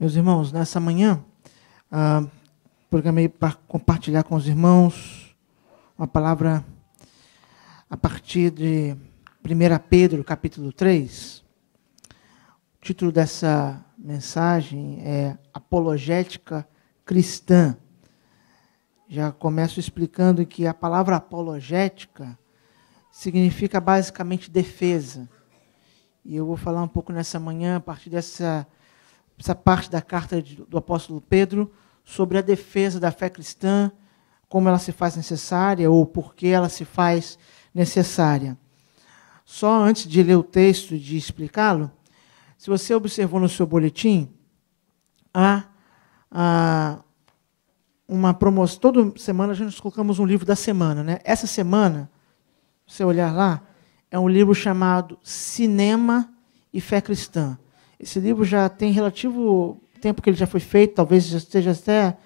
Meus irmãos, nessa manhã, programei para compartilhar com os irmãos uma palavra a partir de 1 Pedro, capítulo 3. O título dessa mensagem é Apologética Cristã. Já começo explicando que a palavra apologética significa basicamente defesa. E eu vou falar um pouco nessa manhã, a partir dessa parte da carta do apóstolo Pedro, sobre a defesa da fé cristã, como ela se faz necessária ou por que ela se faz necessária. Só antes de ler o texto e de explicá-lo, se você observou no seu boletim, há uma promoção. Toda semana nós colocamos um livro da semana, né? Essa semana, se você olhar lá, é um livro chamado Cinema e Fé Cristã. Esse livro já tem relativo tempo que ele já foi feito, talvez já esteja até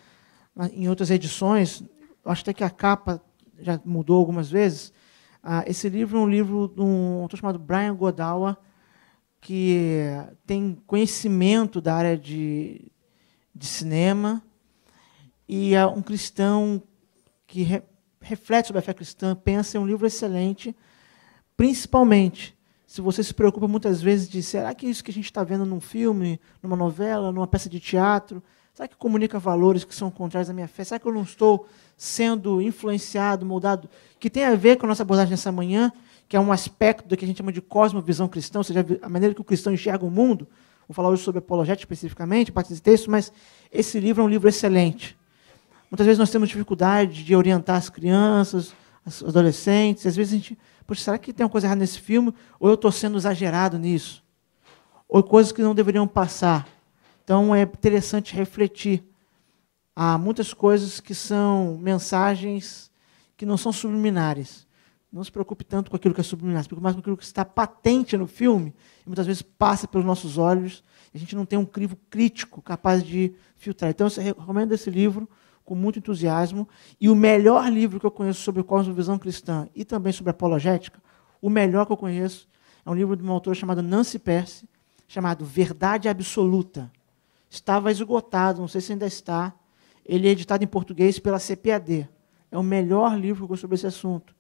em outras edições. Acho até que a capa já mudou algumas vezes. Esse livro é um livro de um autor chamado Brian Godawa, que tem conhecimento da área de cinema, e é um cristão que reflete sobre a fé cristã, pensa, é um livro excelente, principalmente se você se preocupa muitas vezes de será que isso que a gente está vendo num filme, numa novela, numa peça de teatro, será que comunica valores que são contrários à minha fé? Será que eu não estou sendo influenciado, moldado? Que tem a ver com a nossa abordagem nessa manhã, que é um aspecto do que a gente chama de cosmovisão cristã, ou seja, a maneira que o cristão enxerga o mundo. Vou falar hoje sobre apologética especificamente, a partir desse texto, mas esse livro é um livro excelente. Muitas vezes nós temos dificuldade de orientar as crianças, os adolescentes, às vezes a gente... Poxa, será que tem uma coisa errada nesse filme? Ou eu estou sendo exagerado nisso? Ou coisas que não deveriam passar? Então, é interessante refletir. Há muitas coisas que são mensagens que não são subliminares. Não se preocupe tanto com aquilo que é subliminar, se preocupe mais com aquilo que está patente no filme, e muitas vezes passa pelos nossos olhos, e a gente não tem um crivo crítico capaz de filtrar. Então, eu recomendo esse livro com muito entusiasmo, e o melhor livro que eu conheço sobre cosmovisão cristã e também sobre apologética, o melhor que eu conheço, é um livro de uma autora chamada Nancy Pearcey, chamado Verdade Absoluta. Estava esgotado, não sei se ainda está. Ele é editado em português pela CPAD. É o melhor livro que eu conheço sobre esse assunto.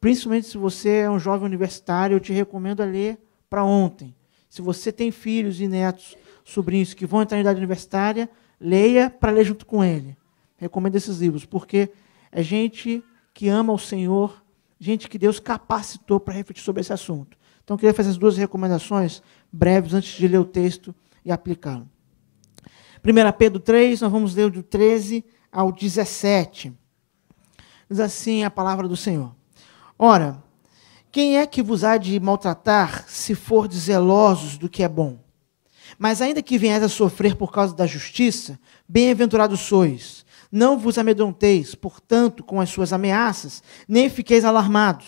Principalmente se você é um jovem universitário, eu te recomendo a ler para ontem. Se você tem filhos e netos, sobrinhos que vão entrar em idade universitária, leia para ler junto com ele. Recomendo esses livros, porque é gente que ama o Senhor, gente que Deus capacitou para refletir sobre esse assunto. Então, eu queria fazer as duas recomendações breves antes de ler o texto e aplicá-lo. 1 Pedro 3, nós vamos ler do 13 ao 17. Diz assim a palavra do Senhor. Ora, quem é que vos há de maltratar, se fordes zelosos do que é bom? Mas ainda que venhais a sofrer por causa da justiça, bem-aventurados sois. Não vos amedronteis, portanto, com as suas ameaças, nem fiqueis alarmados.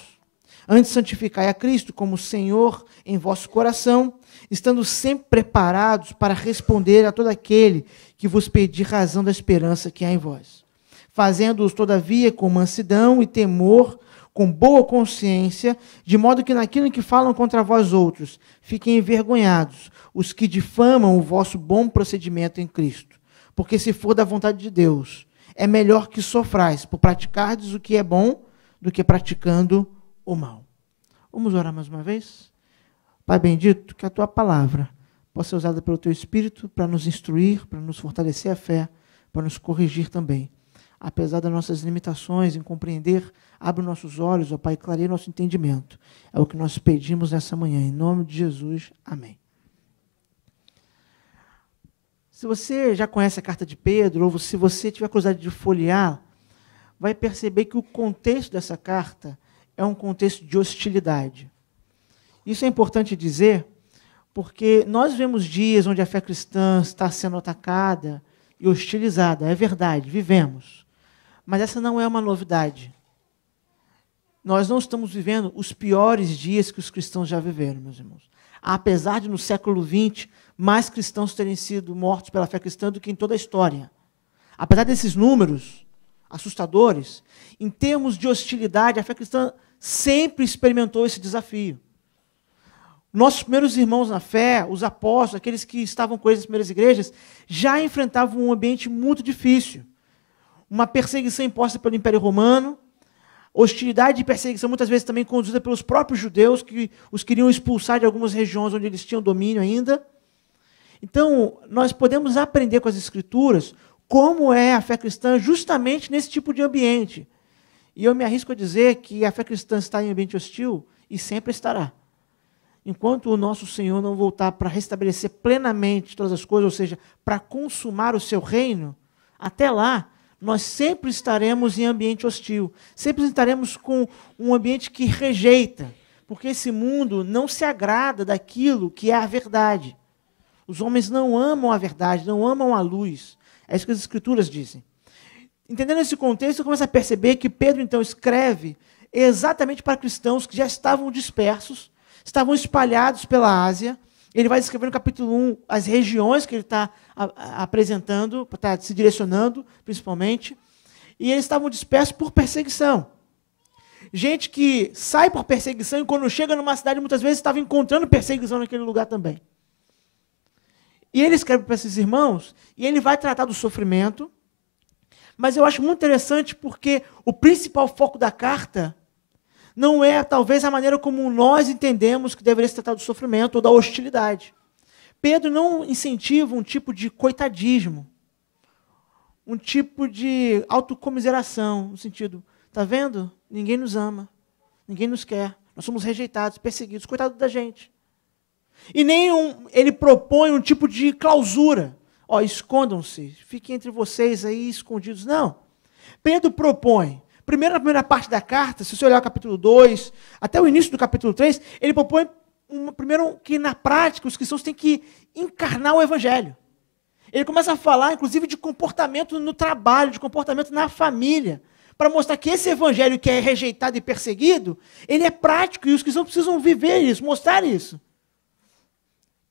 Antes santificai a Cristo como Senhor em vosso coração, estando sempre preparados para responder a todo aquele que vos pedir razão da esperança que há em vós. Fazendo-os, todavia, com mansidão e temor, com boa consciência, de modo que naquilo em que falam contra vós outros, fiquem envergonhados os que difamam o vosso bom procedimento em Cristo. Porque se for da vontade de Deus, é melhor que sofrais por praticardes o que é bom do que praticando o mal. Vamos orar mais uma vez? Pai bendito, que a Tua palavra possa ser usada pelo Teu Espírito para nos instruir, para nos fortalecer a fé, para nos corrigir também. Apesar das nossas limitações em compreender, abre os nossos olhos, ó Pai, clareia nosso entendimento. É o que nós pedimos nessa manhã. Em nome de Jesus, amém. Se você já conhece a carta de Pedro, ou se você tiver curiosidade de folhear, vai perceber que o contexto dessa carta é um contexto de hostilidade. Isso é importante dizer, porque nós vemos dias onde a fé cristã está sendo atacada e hostilizada. É verdade, vivemos. Mas essa não é uma novidade. Nós não estamos vivendo os piores dias que os cristãos já viveram, meus irmãos. Apesar de, no século XX, mais cristãos terem sido mortos pela fé cristã do que em toda a história. Apesar desses números assustadores, em termos de hostilidade, a fé cristã sempre experimentou esse desafio. Nossos primeiros irmãos na fé, os apóstolos, aqueles que estavam com eles nas primeiras igrejas, já enfrentavam um ambiente muito difícil. Uma perseguição imposta pelo Império Romano, hostilidade e perseguição muitas vezes também conduzida pelos próprios judeus, que os queriam expulsar de algumas regiões onde eles tinham domínio ainda. Então, nós podemos aprender com as Escrituras como é a fé cristã justamente nesse tipo de ambiente. E eu me arrisco a dizer que a fé cristã está em ambiente hostil e sempre estará. Enquanto o nosso Senhor não voltar para restabelecer plenamente todas as coisas, ou seja, para consumar o seu reino, até lá, nós sempre estaremos em ambiente hostil, sempre estaremos com um ambiente que rejeita, porque esse mundo não se agrada daquilo que é a verdade. Os homens não amam a verdade, não amam a luz. É isso que as Escrituras dizem. Entendendo esse contexto, eu começo a perceber que Pedro, então, escreve exatamente para cristãos que já estavam dispersos, estavam espalhados pela Ásia. Ele vai descrever no capítulo 1 as regiões que ele está apresentando, está se direcionando, principalmente. E eles estavam dispersos por perseguição. Gente que sai por perseguição e quando chega numa cidade, muitas vezes estava encontrando perseguição naquele lugar também. E ele escreve para esses irmãos, e ele vai tratar do sofrimento, mas eu acho muito interessante porque o principal foco da carta não é, talvez, a maneira como nós entendemos que deveria se tratar do sofrimento ou da hostilidade. Pedro não incentiva um tipo de coitadismo, um tipo de autocomiseração, no sentido, está vendo? Ninguém nos ama, ninguém nos quer, nós somos rejeitados, perseguidos, coitado da gente. E nem ele propõe um tipo de clausura. Ó, escondam-se, fiquem entre vocês aí escondidos. Não. Pedro propõe, primeiro na primeira parte da carta, se você olhar o capítulo 2, até o início do capítulo 3, ele propõe, primeiro, que na prática os cristãos têm que encarnar o evangelho. Ele começa a falar, inclusive, de comportamento no trabalho, de comportamento na família, para mostrar que esse evangelho que é rejeitado e perseguido, ele é prático e os cristãos precisam viver isso, mostrar isso.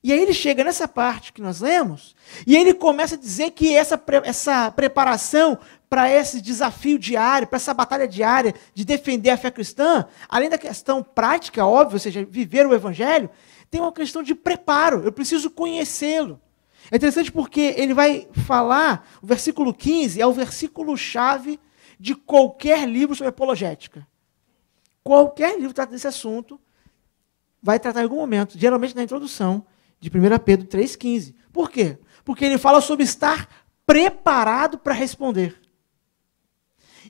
E aí ele chega nessa parte que nós lemos, e ele começa a dizer que essa preparação para esse desafio diário, para essa batalha diária de defender a fé cristã, além da questão prática, óbvio, ou seja, viver o evangelho, tem uma questão de preparo, eu preciso conhecê-lo. É interessante porque ele vai falar, o versículo 15 é o versículo-chave de qualquer livro sobre apologética. Qualquer livro que trata desse assunto vai tratar em algum momento, geralmente na introdução, de 1 Pedro 3,15. Por quê? Porque ele fala sobre estar preparado para responder.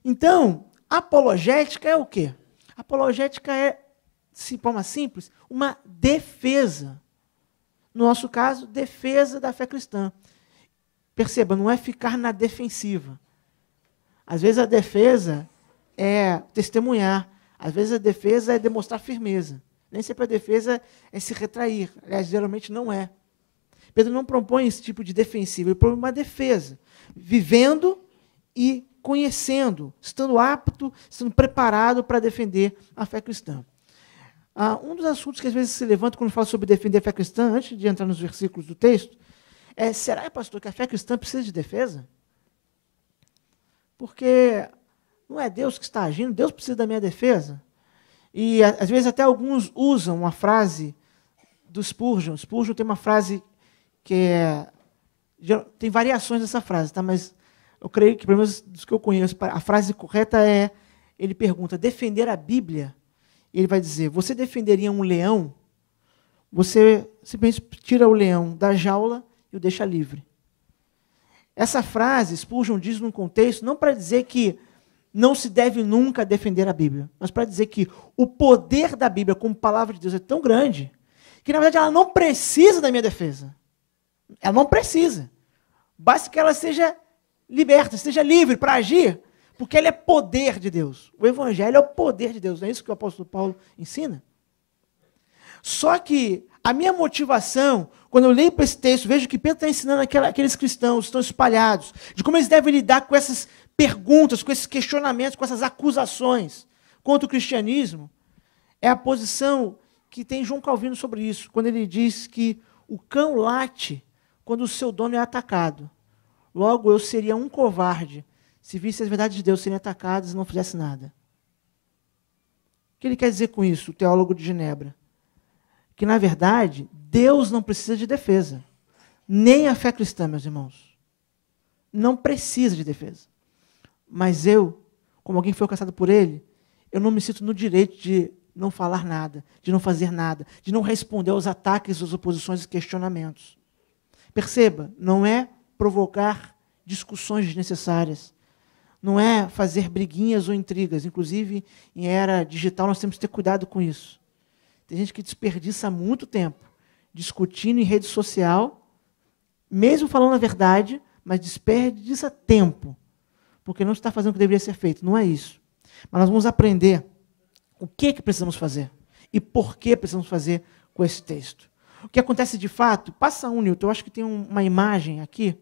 Então, apologética é o quê? Apologética é, de forma simples, uma defesa. No nosso caso, defesa da fé cristã. Perceba, não é ficar na defensiva. Às vezes a defesa é testemunhar. Às vezes a defesa é demonstrar firmeza. Nem sempre a defesa é se retrair. Aliás, geralmente não é. Pedro não propõe esse tipo de defensiva, ele propõe uma defesa. Vivendo e conhecendo, estando apto, estando preparado para defender a fé cristã. Um dos assuntos que às vezes se levanta quando fala sobre defender a fé cristã, antes de entrar nos versículos do texto, é, será, pastor, que a fé cristã precisa de defesa? Porque não é Deus que está agindo, Deus precisa da minha defesa. E, às vezes, até alguns usam uma frase do Spurgeon. Spurgeon tem uma frase que tem variações dessa frase, tá? Mas eu creio que, pelo menos dos que eu conheço, a frase correta é, ele pergunta, defender a Bíblia? E ele vai dizer, você defenderia um leão? Você simplesmente tira o leão da jaula e o deixa livre. Essa frase, Spurgeon diz num contexto, não para dizer que não se deve nunca defender a Bíblia, mas para dizer que o poder da Bíblia como palavra de Deus é tão grande que, na verdade, ela não precisa da minha defesa. Ela não precisa. Basta que ela seja liberta, seja livre para agir, porque ela é poder de Deus. O Evangelho é o poder de Deus, não é isso que o apóstolo Paulo ensina? Só que a minha motivação, quando eu leio para esse texto, vejo que Pedro está ensinando aqueles cristãos que estão espalhados, de como eles devem lidar com essas perguntas, com esses questionamentos, com essas acusações contra o cristianismo, é a posição que tem João Calvino sobre isso, quando ele diz que o cão late quando o seu dono é atacado. Logo, eu seria um covarde se visse as verdades de Deus serem atacadas e não fizesse nada. O que ele quer dizer com isso, o teólogo de Genebra? que, na verdade, Deus não precisa de defesa. Nem a fé cristã, meus irmãos. Não precisa de defesa. Mas eu, como alguém que foi alcançado por ele, eu não me sinto no direito de não falar nada, de não fazer nada, de não responder aos ataques, às oposições e questionamentos. Perceba, não é provocar discussões desnecessárias, não é fazer briguinhas ou intrigas. Inclusive, em era digital, nós temos que ter cuidado com isso. Tem gente que desperdiça muito tempo discutindo em rede social, mesmo falando a verdade, mas desperdiça tempo, porque não está fazendo o que deveria ser feito. Não é isso. Mas nós vamos aprender o que precisamos fazer e por que precisamos fazer com esse texto. O que acontece de fato, passa um, Newton, eu acho que tem uma imagem aqui.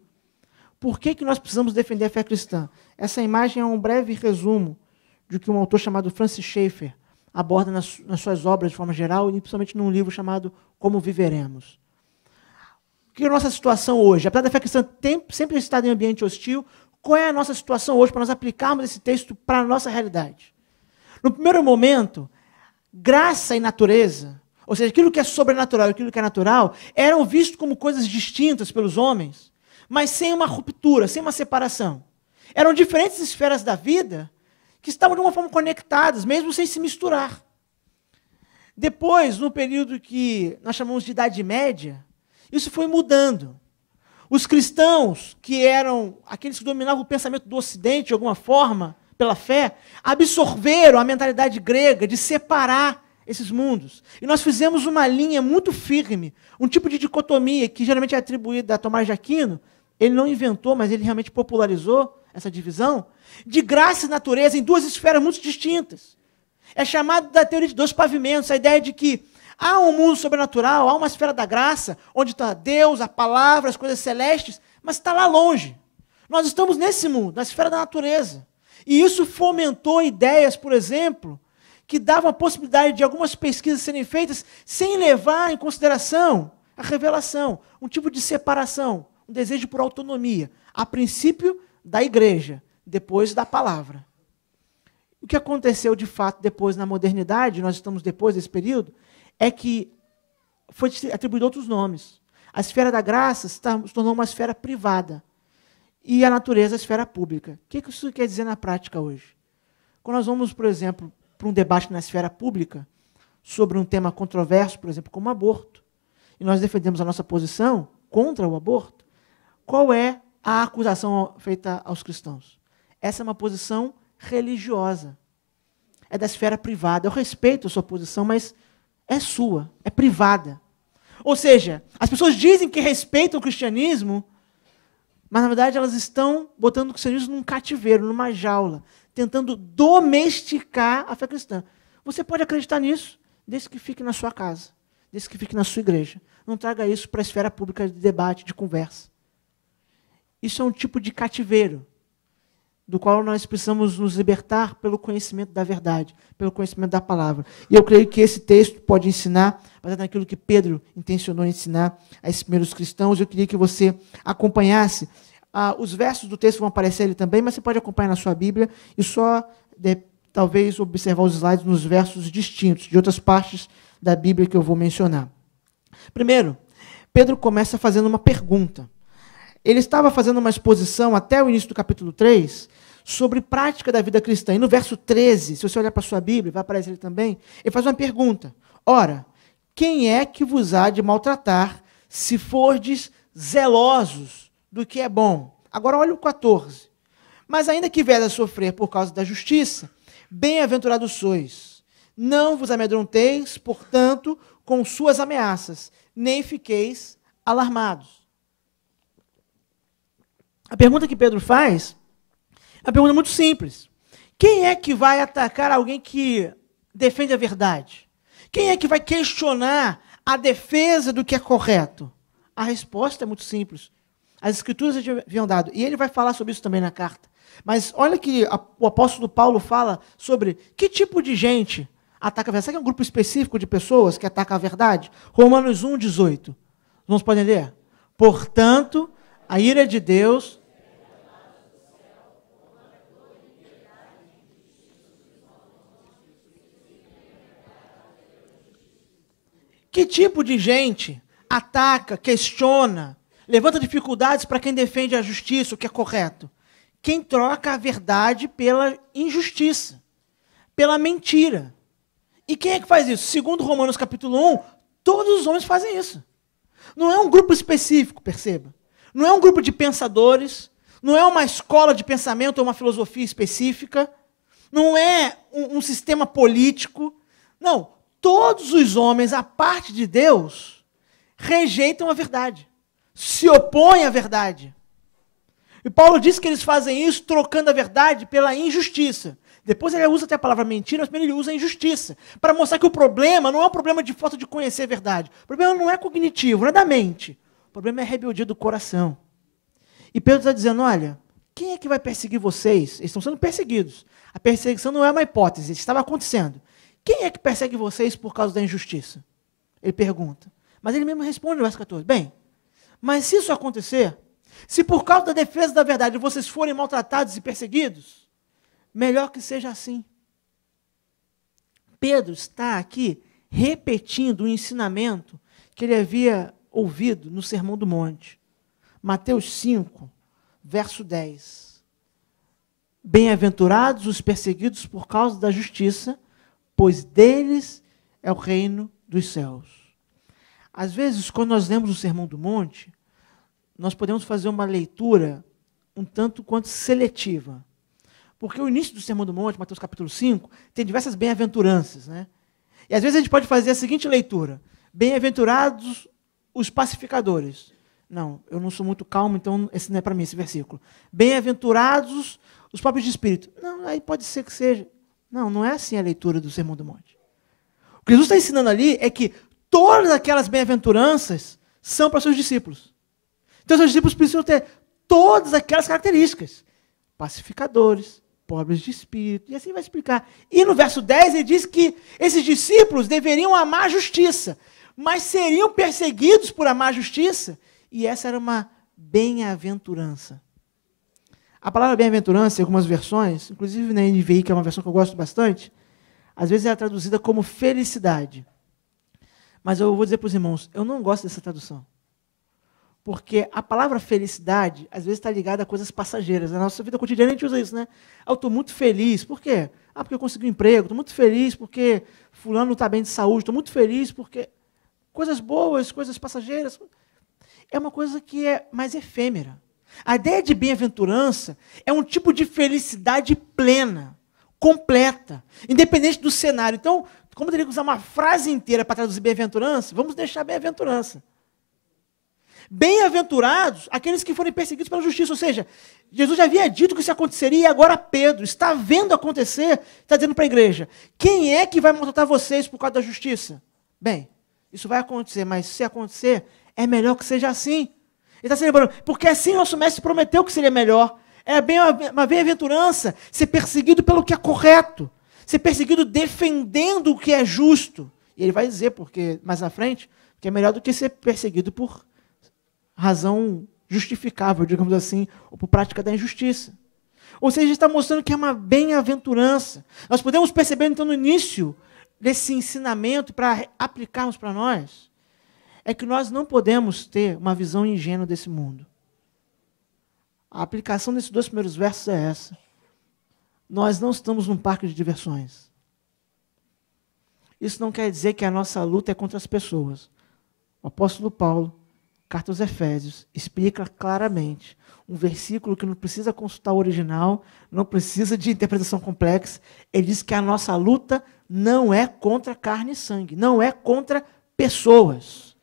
Por que nós precisamos defender a fé cristã? Essa imagem é um breve resumo de que um autor chamado Francis Schaeffer aborda nas suas obras de forma geral, e principalmente num livro chamado Como Viveremos. O que é a nossa situação hoje? Apesar da fé cristã sempre ter estado em ambiente hostil, qual é a nossa situação hoje para nós aplicarmos esse texto para a nossa realidade? No primeiro momento, graça e natureza, ou seja, aquilo que é sobrenatural e aquilo que é natural, eram vistos como coisas distintas pelos homens, mas sem uma ruptura, sem uma separação. Eram diferentes esferas da vida que estavam de uma forma conectadas, mesmo sem se misturar. Depois, no período que nós chamamos de Idade Média, isso foi mudando. Os cristãos, que eram aqueles que dominavam o pensamento do Ocidente, de alguma forma, pela fé, absorveram a mentalidade grega de separar esses mundos. E nós fizemos uma linha muito firme, um tipo de dicotomia que geralmente é atribuída a Tomás de Aquino. Ele não inventou, mas ele realmente popularizou essa divisão, de graça e natureza em duas esferas muito distintas. É chamado da teoria de dois pavimentos, a ideia de que há um mundo sobrenatural, há uma esfera da graça, onde está Deus, a palavra, as coisas celestes, mas está lá longe. Nós estamos nesse mundo, na esfera da natureza. E isso fomentou ideias, por exemplo, que davam a possibilidade de algumas pesquisas serem feitas sem levar em consideração a revelação, um tipo de separação, um desejo por autonomia, a princípio da igreja, depois da palavra. O que aconteceu de fato depois na modernidade, nós estamos depois desse período, é que foi atribuído outros nomes. A esfera da graça se tornou uma esfera privada e a natureza a esfera pública. O que isso quer dizer na prática hoje? Quando nós vamos, por exemplo, para um debate na esfera pública sobre um tema controverso, por exemplo, como aborto, e nós defendemos a nossa posição contra o aborto, qual é a acusação feita aos cristãos? Essa é uma posição religiosa. É da esfera privada. Eu respeito a sua posição, mas é sua, é privada. Ou seja, as pessoas dizem que respeitam o cristianismo, mas, na verdade, elas estão botando o cristianismo num cativeiro, numa jaula, tentando domesticar a fé cristã. Você pode acreditar nisso, desde que fique na sua casa, desde que fique na sua igreja. Não traga isso para a esfera pública de debate, de conversa. Isso é um tipo de cativeiro, do qual nós precisamos nos libertar pelo conhecimento da verdade, pelo conhecimento da palavra. E eu creio que esse texto pode ensinar, baseado naquilo que Pedro intencionou ensinar a esses primeiros cristãos. Eu queria que você acompanhasse. Os versos do texto vão aparecer ali também, mas você pode acompanhar na sua Bíblia e só, talvez, observar os slides nos versos distintos, de outras partes da Bíblia que eu vou mencionar. Primeiro, Pedro começa fazendo uma pergunta. Ele estava fazendo uma exposição, até o início do capítulo 3, sobre prática da vida cristã. E no verso 13, se você olhar para a sua Bíblia, vai aparecer ele também, ele faz uma pergunta. Ora, quem é que vos há de maltratar, se fordes zelosos do que é bom? Agora olha o 14. Mas ainda que vier a sofrer por causa da justiça, bem-aventurados sois. Não vos amedronteis, portanto, com suas ameaças, nem fiqueis alarmados. A pergunta que Pedro faz é uma pergunta muito simples. Quem é que vai atacar alguém que defende a verdade? Quem é que vai questionar a defesa do que é correto? A resposta é muito simples. As Escrituras haviam dado. E ele vai falar sobre isso também na carta. Mas olha que o apóstolo Paulo fala sobre que tipo de gente ataca a verdade. Sabe que é um grupo específico de pessoas que ataca a verdade? Romanos 1,18. Vamos podem ler? Portanto, a ira de Deus... Que tipo de gente ataca, questiona, levanta dificuldades para quem defende a justiça, o que é correto? Quem troca a verdade pela injustiça, pela mentira. E quem é que faz isso? Segundo Romanos capítulo 1, todos os homens fazem isso. Não é um grupo específico, perceba. Não é um grupo de pensadores, não é uma escola de pensamento ou uma filosofia específica, não é um sistema político. Não, todos os homens, à parte de Deus, rejeitam a verdade, se opõem à verdade. E Paulo diz que eles fazem isso trocando a verdade pela injustiça. Depois ele usa até a palavra mentira, mas primeiro ele usa a injustiça, para mostrar que o problema não é um problema de falta de conhecer a verdade. O problema não é cognitivo, não é da mente. O problema é a rebeldia do coração. E Pedro está dizendo, olha, quem é que vai perseguir vocês? Eles estão sendo perseguidos. A perseguição não é uma hipótese, estava acontecendo. Quem é que persegue vocês por causa da injustiça? Ele pergunta. Mas ele mesmo responde no verso 14. Bem, mas se isso acontecer, se por causa da defesa da verdade vocês forem maltratados e perseguidos, melhor que seja assim. Pedro está aqui repetindo o ensinamento que ele havia ouvido no Sermão do Monte. Mateus 5, verso 10. Bem-aventurados os perseguidos por causa da justiça, pois deles é o reino dos céus. Às vezes, quando nós lemos o Sermão do Monte, nós podemos fazer uma leitura um tanto quanto seletiva. Porque o início do Sermão do Monte, Mateus capítulo 5, tem diversas bem-aventuranças, né? E às vezes a gente pode fazer a seguinte leitura: bem-aventurados os pacificadores. Não, eu não sou muito calmo, então esse não é para mim, esse versículo. Bem-aventurados os pobres de espírito. Não, aí pode ser que seja. Não, não é assim a leitura do Sermão do Monte. O que Jesus está ensinando ali é que todas aquelas bem-aventuranças são para seus discípulos. Então, seus discípulos precisam ter todas aquelas características. Pacificadores, pobres de espírito, e assim vai explicar. E no verso 10 ele diz que esses discípulos deveriam amar a justiça, mas seriam perseguidos por amar a justiça, e essa era uma bem-aventurança. A palavra bem-aventurança, em algumas versões, inclusive na NVI, que é uma versão que eu gosto bastante, às vezes é traduzida como felicidade. Mas eu vou dizer para os irmãos, eu não gosto dessa tradução. Porque a palavra felicidade, às vezes, está ligada a coisas passageiras. Na nossa vida cotidiana a gente usa isso, né? Eu estou muito feliz. Por quê? Porque eu consegui um emprego. Estou muito feliz porque fulano está bem de saúde. Estou muito feliz porque... Coisas boas, coisas passageiras. É uma coisa que é mais efêmera. A ideia de bem-aventurança é um tipo de felicidade plena, completa, independente do cenário. Então, como eu teria que usar uma frase inteira para traduzir bem-aventurança, vamos deixar bem-aventurança. Bem-aventurados aqueles que forem perseguidos pela justiça. Ou seja, Jesus já havia dito que isso aconteceria e agora Pedro está vendo acontecer, está dizendo para a igreja, quem é que vai maltratar vocês por causa da justiça? Bem, isso vai acontecer, mas se acontecer, é melhor que seja assim. Ele está se lembrando, porque assim nosso mestre prometeu que seria melhor. É uma bem-aventurança ser perseguido pelo que é correto, ser perseguido defendendo o que é justo. E ele vai dizer, porque mais à frente, que é melhor do que ser perseguido por razão justificável, digamos assim, ou por prática da injustiça. Ou seja, está mostrando que é uma bem-aventurança. Nós podemos perceber, então, no início desse ensinamento, para aplicarmos para nós, é que nós não podemos ter uma visão ingênua desse mundo. A aplicação desses 2 primeiros versos é essa. Nós não estamos num parque de diversões. Isso não quer dizer que a nossa luta é contra as pessoas. O apóstolo Paulo, carta aos Efésios, explica claramente um versículo que não precisa consultar o original, não precisa de interpretação complexa. Ele diz que a nossa luta não é contra carne e sangue, não é contra pessoas,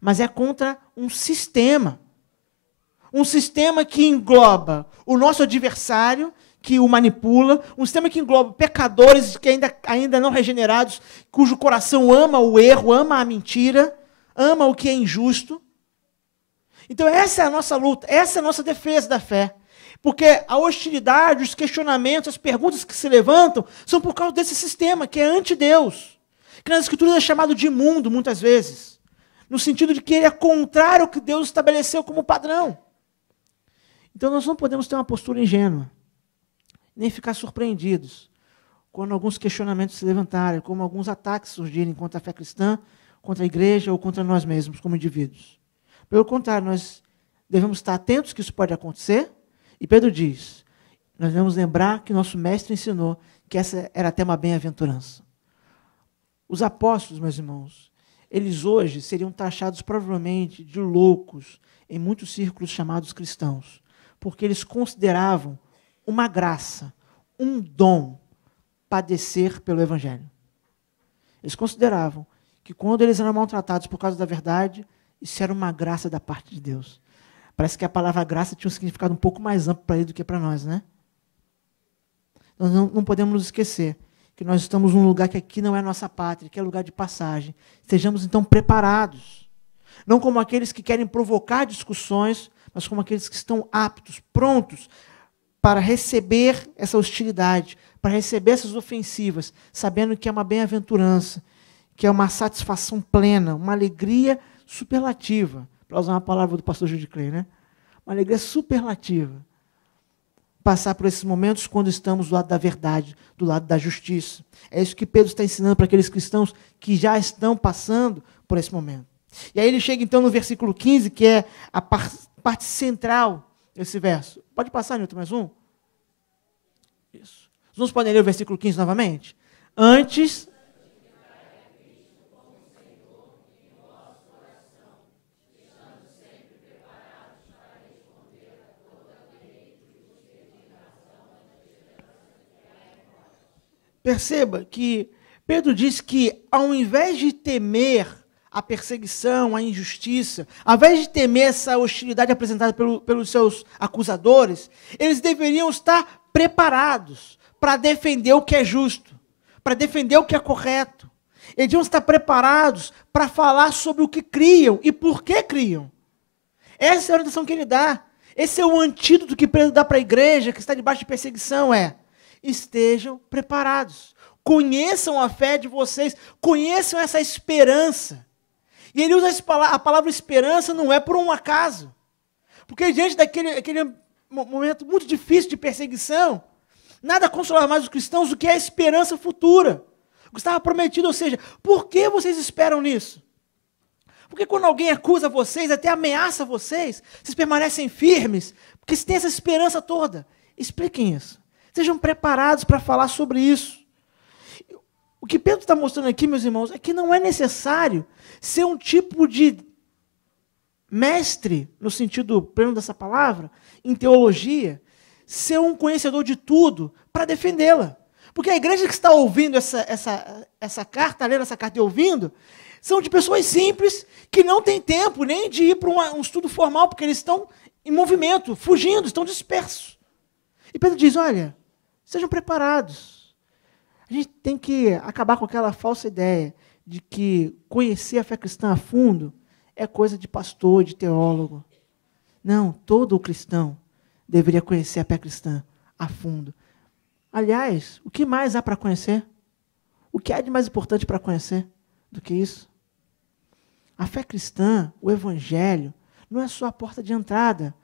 mas é contra um sistema. Um sistema que engloba o nosso adversário, que o manipula, um sistema que engloba pecadores que ainda não regenerados, cujo coração ama o erro, ama a mentira, ama o que é injusto. Então essa é a nossa luta, essa é a nossa defesa da fé. Porque a hostilidade, os questionamentos, as perguntas que se levantam são por causa desse sistema que é anti-Deus. Que nas Escrituras é chamado de imundo, muitas vezes. No sentido de que ele é contrário ao que Deus estabeleceu como padrão. Então nós não podemos ter uma postura ingênua, nem ficar surpreendidos quando alguns questionamentos se levantarem, como alguns ataques surgirem contra a fé cristã, contra a igreja ou contra nós mesmos, como indivíduos. Pelo contrário, nós devemos estar atentos que isso pode acontecer. E Pedro diz, nós devemos lembrar que nosso mestre ensinou que essa era até uma bem-aventurança. Os apóstolos, meus irmãos, eles hoje seriam taxados provavelmente de loucos em muitos círculos chamados cristãos, porque eles consideravam uma graça, um dom, padecer pelo Evangelho. Eles consideravam que quando eles eram maltratados por causa da verdade, isso era uma graça da parte de Deus. Parece que a palavra graça tinha um significado um pouco mais amplo para ele do que para nós, né? Nós não podemos nos esquecer que nós estamos num lugar que aqui não é nossa pátria, que é lugar de passagem. Estejamos, então, preparados. Não como aqueles que querem provocar discussões, mas como aqueles que estão aptos, prontos para receber essa hostilidade, para receber essas ofensivas, sabendo que é uma bem-aventurança, que é uma satisfação plena, uma alegria superlativa, para usar uma palavra do pastor Judy Clay, né? Uma alegria superlativa. Passar por esses momentos quando estamos do lado da verdade, do lado da justiça. É isso que Pedro está ensinando para aqueles cristãos que já estão passando por esse momento. E aí ele chega então no versículo 15, que é a parte central desse verso. Pode passar, Nilton, mais um? Isso. Os irmãos podem ler o versículo 15 novamente? Antes... Perceba que Pedro diz que, ao invés de temer a perseguição, a injustiça, ao invés de temer essa hostilidade apresentada pelos seus acusadores, eles deveriam estar preparados para defender o que é justo, para defender o que é correto. Eles deviam estar preparados para falar sobre o que criam e por que criam. Essa é a orientação que ele dá. Esse é o antídoto que Pedro dá para a igreja que está debaixo de perseguição, estejam preparados, conheçam a fé de vocês, conheçam essa esperança. E ele usa a palavra esperança não é por um acaso, porque diante daquele momento muito difícil de perseguição, nada consolava mais os cristãos do que a esperança futura, o que estava prometido, ou seja, por que vocês esperam nisso? Porque quando alguém acusa vocês, até ameaça vocês permanecem firmes, porque se tem essa esperança toda. Expliquem isso. Sejam preparados para falar sobre isso. O que Pedro está mostrando aqui, meus irmãos, é que não é necessário ser um tipo de mestre, no sentido pleno dessa palavra, em teologia, ser um conhecedor de tudo para defendê-la. Porque a igreja que está ouvindo essa carta, lendo essa carta e ouvindo, são de pessoas simples que não têm tempo nem de ir para um estudo formal, porque eles estão em movimento, fugindo, estão dispersos. E Pedro diz, olha, sejam preparados. A gente tem que acabar com aquela falsa ideia de que conhecer a fé cristã a fundo é coisa de pastor, de teólogo. Não, todo cristão deveria conhecer a fé cristã a fundo. Aliás, o que mais há para conhecer? O que há de mais importante para conhecer do que isso? A fé cristã, o evangelho, não é só a porta de entrada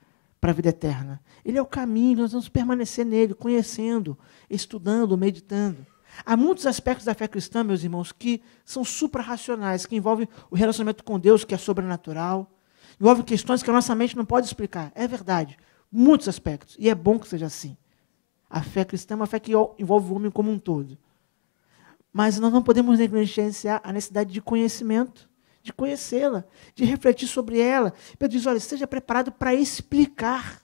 para a vida eterna. Ele é o caminho, nós vamos permanecer nele, conhecendo, estudando, meditando. Há muitos aspectos da fé cristã, meus irmãos, que são suprarracionais, que envolvem o relacionamento com Deus, que é sobrenatural, envolvem questões que a nossa mente não pode explicar. É verdade, muitos aspectos, e é bom que seja assim. A fé cristã é uma fé que envolve o homem como um todo. Mas nós não podemos negligenciar a necessidade de conhecimento, de conhecê-la, de refletir sobre ela. Pedro diz, olha, esteja preparado para explicar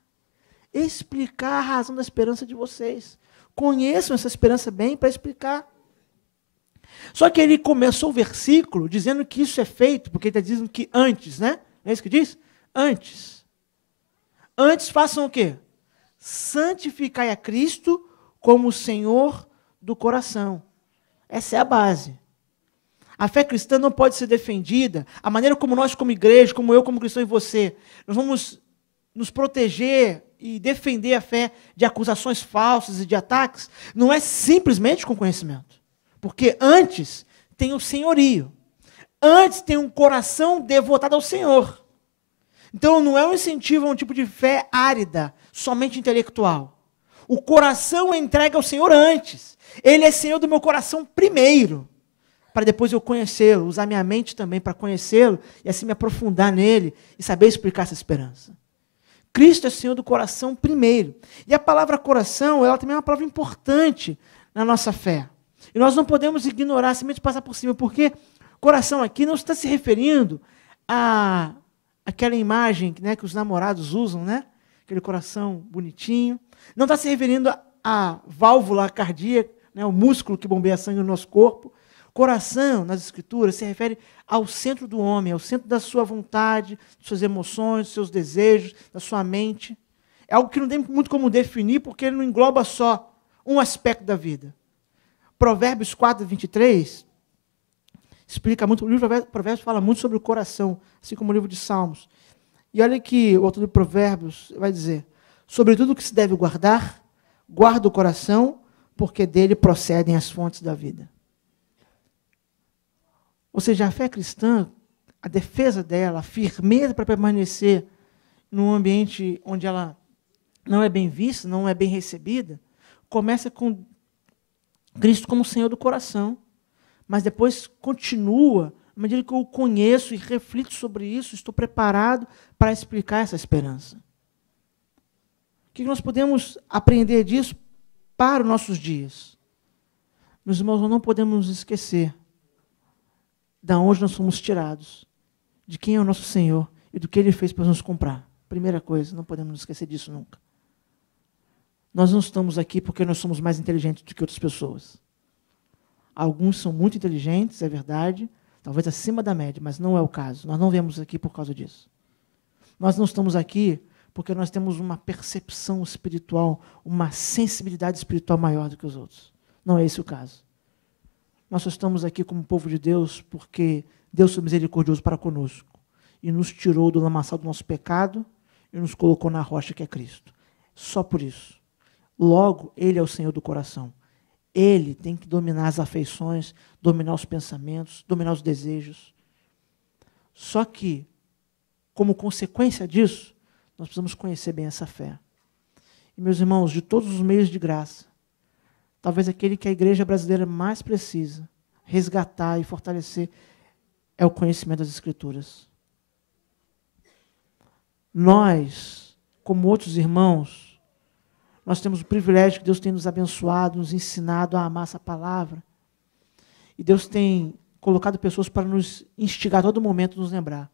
a razão da esperança de vocês. Conheçam essa esperança bem para explicar. Só que ele começou o versículo dizendo que isso é feito, porque ele está dizendo que antes, né? Não é isso que diz? Antes. Antes façam o quê? Santificai a Cristo como o Senhor do coração. Essa é a base. A fé cristã não pode ser defendida, a maneira como nós, como igreja, como eu, como cristão e você, nós vamos nos proteger e defender a fé de acusações falsas e de ataques, não é simplesmente com conhecimento. Porque antes tem o senhorio. Antes tem um coração devotado ao Senhor. Então não é um incentivo a um tipo de fé árida, somente intelectual. O coração é entregue ao Senhor antes. Ele é Senhor do meu coração primeiro, para depois eu conhecê-lo, usar minha mente também para conhecê-lo e assim me aprofundar nele e saber explicar essa esperança. Cristo é Senhor do coração primeiro. E a palavra coração, ela também é uma palavra importante na nossa fé. E nós não podemos ignorar, simplesmente passar por cima, porque coração aqui não está se referindo a aquela imagem, né, que os namorados usam, né? Aquele coração bonitinho. Não está se referindo à válvula cardíaca, né, o músculo que bombeia sangue no nosso corpo. Coração, nas Escrituras, se refere ao centro do homem, ao centro da sua vontade, de suas emoções, dos seus desejos, da sua mente. É algo que não tem muito como definir, porque ele não engloba só um aspecto da vida. Provérbios 4, 23, explica muito, o livro de Provérbios fala muito sobre o coração, assim como o livro de Salmos. E olha que o autor de Provérbios vai dizer: sobre tudo que se deve guardar, guarda o coração, porque dele procedem as fontes da vida. Ou seja, a fé cristã, a defesa dela, a firmeza para permanecer num ambiente onde ela não é bem vista, não é bem recebida, começa com Cristo como Senhor do coração, mas depois continua, à medida que eu o conheço e reflito sobre isso, estou preparado para explicar essa esperança. O que nós podemos aprender disso para os nossos dias? Meus irmãos, nós não podemos nos esquecer de onde nós fomos tirados, de quem é o nosso Senhor e do que Ele fez para nos comprar. Primeira coisa, não podemos nos esquecer disso nunca. Nós não estamos aqui porque nós somos mais inteligentes do que outras pessoas. Alguns são muito inteligentes, é verdade, talvez acima da média, mas não é o caso. Nós não viemos aqui por causa disso. Nós não estamos aqui porque nós temos uma percepção espiritual, uma sensibilidade espiritual maior do que os outros. Não é esse o caso. Nós só estamos aqui como povo de Deus porque Deus foi misericordioso para conosco e nos tirou do lamaçal do nosso pecado e nos colocou na rocha que é Cristo. Só por isso. Logo, Ele é o Senhor do coração. Ele tem que dominar as afeições, dominar os pensamentos, dominar os desejos. Só que, como consequência disso, nós precisamos conhecer bem essa fé. E, meus irmãos, de todos os meios de graça, talvez aquele que a igreja brasileira mais precisa resgatar e fortalecer é o conhecimento das Escrituras. Nós, como outros irmãos, nós temos o privilégio que Deus tem nos abençoado, nos ensinado a amar essa palavra. E Deus tem colocado pessoas para nos instigar a todo momento, nos lembrar.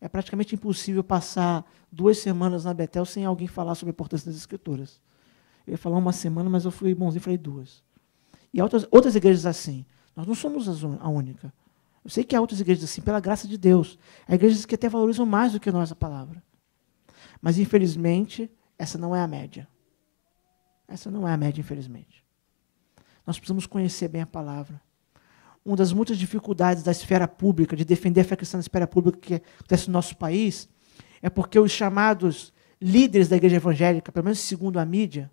É praticamente impossível passar 2 semanas na Betel sem alguém falar sobre a importância das Escrituras. Eu ia falar 1 semana, mas eu fui bonzinho e falei 2. E há outras igrejas assim. Nós não somos a única. Eu sei que há outras igrejas assim, pela graça de Deus. Há igrejas que até valorizam mais do que nós a palavra. Mas, infelizmente, essa não é a média. Essa não é a média, infelizmente. Nós precisamos conhecer bem a palavra. Uma das muitas dificuldades da esfera pública, de defender a fé cristã na esfera pública que acontece no nosso país, é porque os chamados líderes da igreja evangélica, pelo menos segundo a mídia,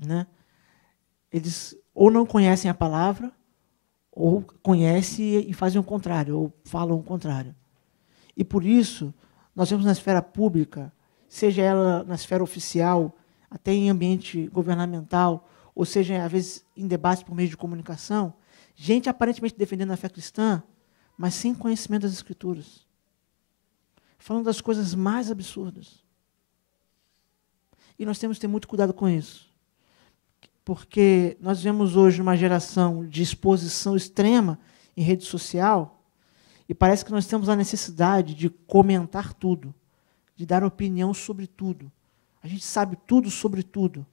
né, eles ou não conhecem a palavra, ou conhecem e fazem o contrário, ou falam o contrário. E por isso, nós vemos na esfera pública, seja ela na esfera oficial, até em ambiente governamental, ou seja, às vezes em debates por meio de comunicação, gente aparentemente defendendo a fé cristã, mas sem conhecimento das Escrituras. Falando das coisas mais absurdas. E nós temos que ter muito cuidado com isso. Porque nós vivemos hoje uma geração de exposição extrema em rede social, e parece que nós temos a necessidade de comentar tudo, de dar opinião sobre tudo. A gente sabe tudo sobre tudo.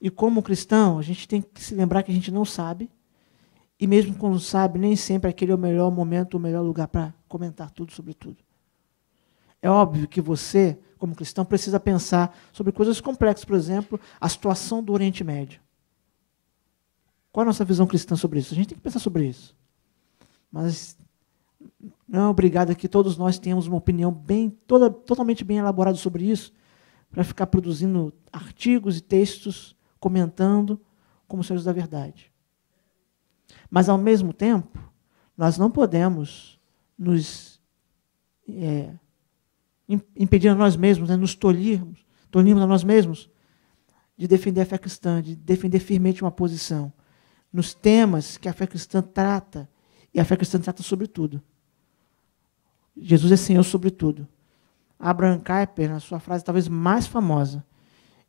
E como cristão, a gente tem que se lembrar que a gente não sabe, e mesmo quando sabe, nem sempre aquele é o melhor momento, o melhor lugar para comentar tudo sobre tudo. É óbvio que você, como cristão, precisa pensar sobre coisas complexas, por exemplo, a situação do Oriente Médio. Qual a nossa visão cristã sobre isso? A gente tem que pensar sobre isso. Mas não é obrigado que todos nós tenhamos uma opinião totalmente bem elaborada sobre isso, para ficar produzindo artigos e textos, comentando como sejam da verdade. Mas, ao mesmo tempo, nós não podemos nos impedir a nós mesmos, né, nos tolhirmos a nós mesmos de defender a fé cristã, de defender firmemente uma posição. nos temas que a fé cristã trata, e a fé cristã trata sobre tudo. Jesus é Senhor sobre tudo. Abraham Kuyper, na sua frase talvez mais famosa,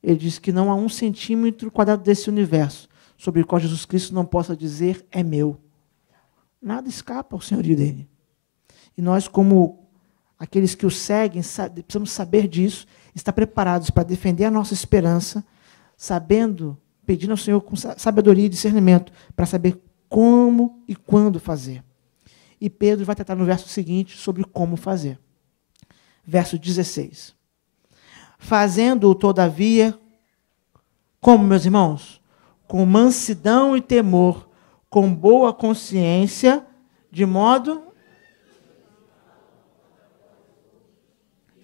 ele diz que não há 1 centímetro quadrado desse universo sobre o qual Jesus Cristo não possa dizer, é meu. Nada escapa ao senhorio dele. E nós, como aqueles que o seguem, precisamos saber disso, estar preparados para defender a nossa esperança, sabendo, pedindo ao Senhor com sabedoria e discernimento, para saber como e quando fazer. E Pedro vai tratar no verso seguinte sobre como fazer. Verso 16. Fazendo-o, todavia, como, meus irmãos? Com mansidão e temor, com boa consciência, de modo...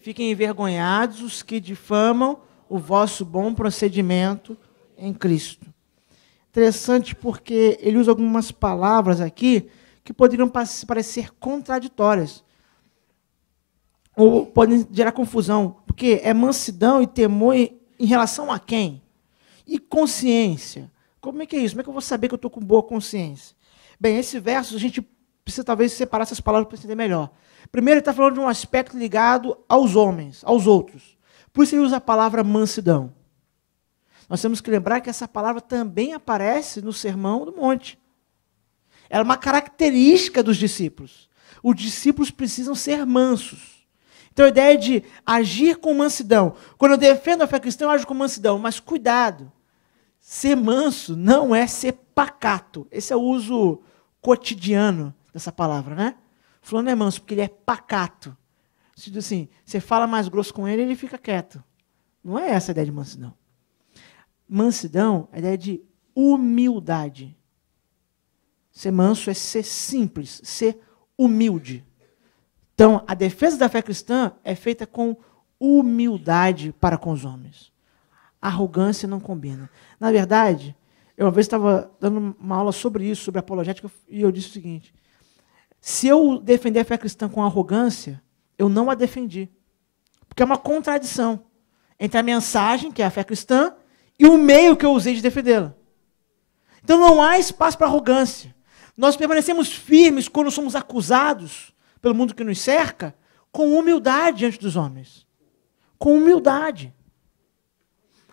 Fiquem envergonhados os que difamam o vosso bom procedimento em Cristo. Interessante porque ele usa algumas palavras aqui que poderiam parecer contraditórias. Ou podem gerar confusão, porque é mansidão e temor em relação a quem? E consciência. Como é que é isso? Como é que eu vou saber que eu estou com boa consciência? Bem, esse verso a gente precisa talvez separar essas palavras para entender melhor. Primeiro, ele está falando de um aspecto ligado aos homens, aos outros. Por isso ele usa a palavra mansidão. Nós temos que lembrar que essa palavra também aparece no Sermão do Monte. Ela é uma característica dos discípulos. Os discípulos precisam ser mansos. Então a ideia de agir com mansidão. Quando eu defendo a fé cristã, eu ajo com mansidão. Mas cuidado, ser manso não é ser pacato. Esse é o uso cotidiano dessa palavra, né? Fulano é manso porque ele é pacato. Assim, você fala mais grosso com ele, ele fica quieto. Não é essa a ideia de mansidão. Mansidão é a ideia de humildade. Ser manso é ser simples, ser humilde. Então, a defesa da fé cristã é feita com humildade para com os homens. Arrogância não combina. Na verdade, eu uma vez estava dando uma aula sobre isso, sobre apologética, e eu disse o seguinte: se eu defender a fé cristã com arrogância, eu não a defendi. Porque é uma contradição entre a mensagem, que é a fé cristã, e o meio que eu usei de defendê-la. Então não há espaço para arrogância. Nós permanecemos firmes quando somos acusados pelo mundo que nos cerca, com humildade diante dos homens. Com humildade.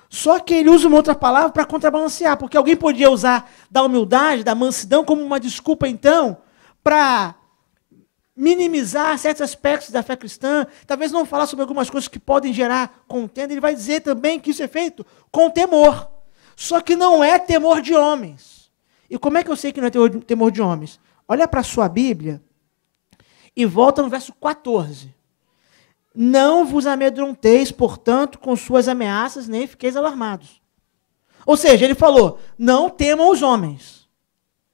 Só que ele usa uma outra palavra para contrabalancear, porque alguém podia usar da humildade, da mansidão, como uma desculpa, então, para minimizar certos aspectos da fé cristã, talvez não falar sobre algumas coisas que podem gerar contenda. Ele vai dizer também que isso é feito com temor. Só que não é temor de homens. E como é que eu sei que não é temor de homens? Olha para a sua Bíblia e volta no verso 14. Não vos amedronteis, portanto, com suas ameaças, nem fiqueis alarmados. Ou seja, ele falou, não temam os homens.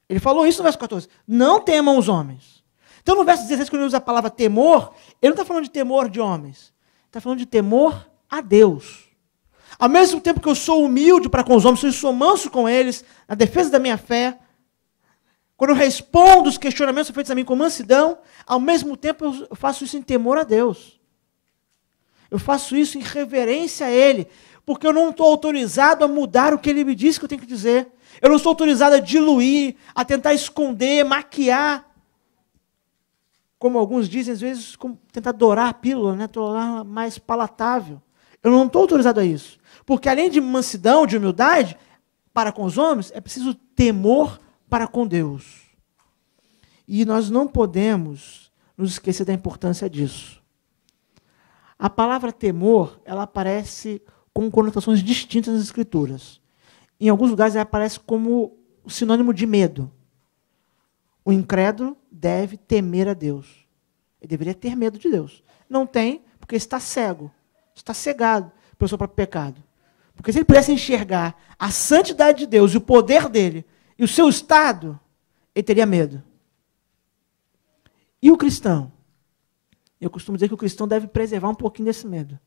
Ele falou isso no verso 14. Não temam os homens. Então, no verso 16, quando ele usa a palavra temor, ele não está falando de temor de homens. Está falando de temor a Deus. Ao mesmo tempo que eu sou humilde para com os homens, eu sou manso com eles, na defesa da minha fé, quando eu respondo os questionamentos feitos a mim com mansidão, ao mesmo tempo eu faço isso em temor a Deus. Eu faço isso em reverência a Ele, porque eu não estou autorizado a mudar o que Ele me disse que eu tenho que dizer. Eu não sou autorizado a diluir, a tentar esconder, maquiar. Como alguns dizem, às vezes, tentar dourar a pílula, né? Torná-la mais palatável. Eu não estou autorizado a isso. Porque além de mansidão, de humildade, para com os homens, é preciso temor para com Deus. E nós não podemos nos esquecer da importância disso. A palavra temor, ela aparece com conotações distintas nas Escrituras. Em alguns lugares ela aparece como sinônimo de medo. O incrédulo deve temer a Deus. Ele deveria ter medo de Deus. Não tem, porque está cego, está cegado pelo seu próprio pecado. Porque se ele pudesse enxergar a santidade de Deus e o poder dele e o seu estado, ele teria medo. E o cristão? Eu costumo dizer que o cristão deve preservar um pouquinho desse medo.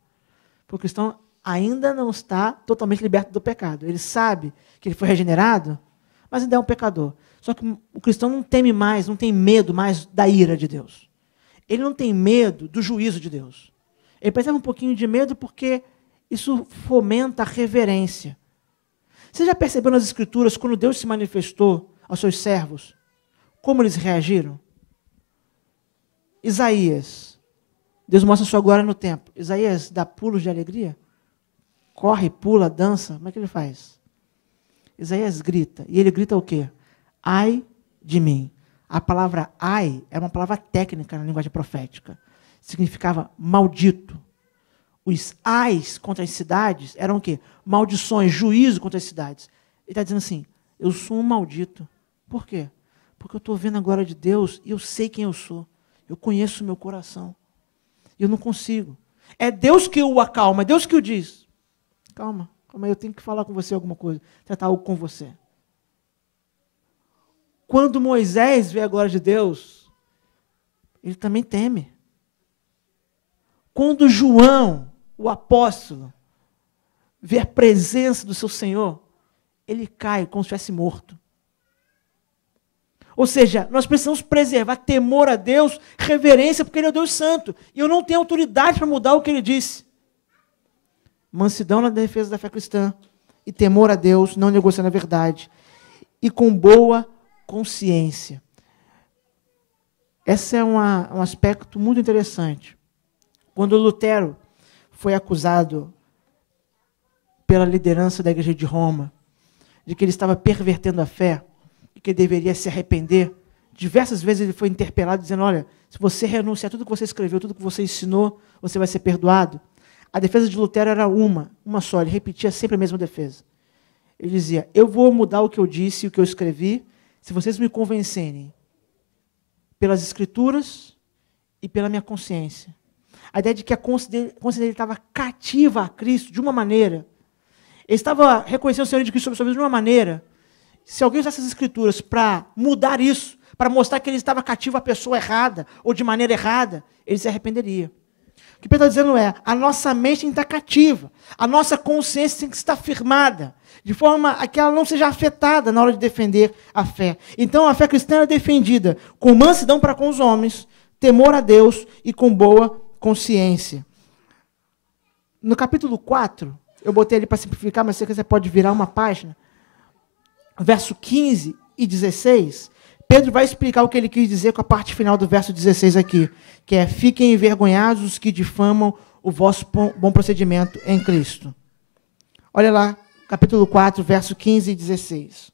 Porque o cristão ainda não está totalmente liberto do pecado. Ele sabe que ele foi regenerado, mas ainda é um pecador. Só que o cristão não teme mais, não tem medo mais da ira de Deus. Ele não tem medo do juízo de Deus. Ele preserva um pouquinho de medo porque isso fomenta a reverência. Você já percebeu nas Escrituras, quando Deus se manifestou aos seus servos, como eles reagiram? Isaías, Deus mostra sua glória no templo. Isaías dá pulos de alegria? Corre, pula, dança. Como é que ele faz? Isaías grita. E ele grita o quê? Ai de mim. A palavra ai é uma palavra técnica na linguagem profética. Significava maldito. Os ais contra as cidades eram o quê? Maldições, juízo contra as cidades. Ele está dizendo assim, eu sou um maldito. Por quê? Porque eu estou vendo a glória de Deus e eu sei quem eu sou. Eu conheço o meu coração. Eu não consigo. É Deus que o acalma, é Deus que o diz. Calma, eu tenho que falar com você alguma coisa, tratar algo com você. Quando Moisés vê a glória de Deus, ele também teme. Quando João, o apóstolo, vê a presença do seu Senhor, ele cai como se estivesse morto. Ou seja, nós precisamos preservar temor a Deus, reverência, porque Ele é o Deus Santo. E eu não tenho autoridade para mudar o que Ele disse. Mansidão na defesa da fé cristã e temor a Deus, não negociando a verdade. E com boa consciência. Esse é um aspecto muito interessante. Quando Lutero foi acusado pela liderança da Igreja de Roma de que ele estava pervertendo a fé e que deveria se arrepender, diversas vezes ele foi interpelado dizendo, olha, se você renunciar a tudo que você escreveu, tudo que você ensinou, você vai ser perdoado. A defesa de Lutero era uma só, ele repetia sempre a mesma defesa. Ele dizia, eu vou mudar o que eu disse e o que eu escrevi, se vocês me convencerem pelas Escrituras e pela minha consciência. A ideia de que a consciência dele estava cativa a Cristo de uma maneira, ele estava reconhecendo o Senhor de Cristo sobre a sua vida de uma maneira, se alguém usasse as Escrituras para mudar isso, para mostrar que ele estava cativo à pessoa errada, ou de maneira errada, ele se arrependeria. O que Pedro está dizendo é, a nossa mente tem que estar cativa, a nossa consciência tem que estar firmada, de forma a que ela não seja afetada na hora de defender a fé. Então, a fé cristã é defendida com mansidão para com os homens, temor a Deus e com boa consciência. No capítulo 4, eu botei ali para simplificar, mas você pode virar uma página, verso 15 e 16, Pedro vai explicar o que ele quis dizer com a parte final do verso 16 aqui, que é, fiquem envergonhados os que difamam o vosso bom procedimento em Cristo. Olha lá, capítulo 4, verso 15 e 16.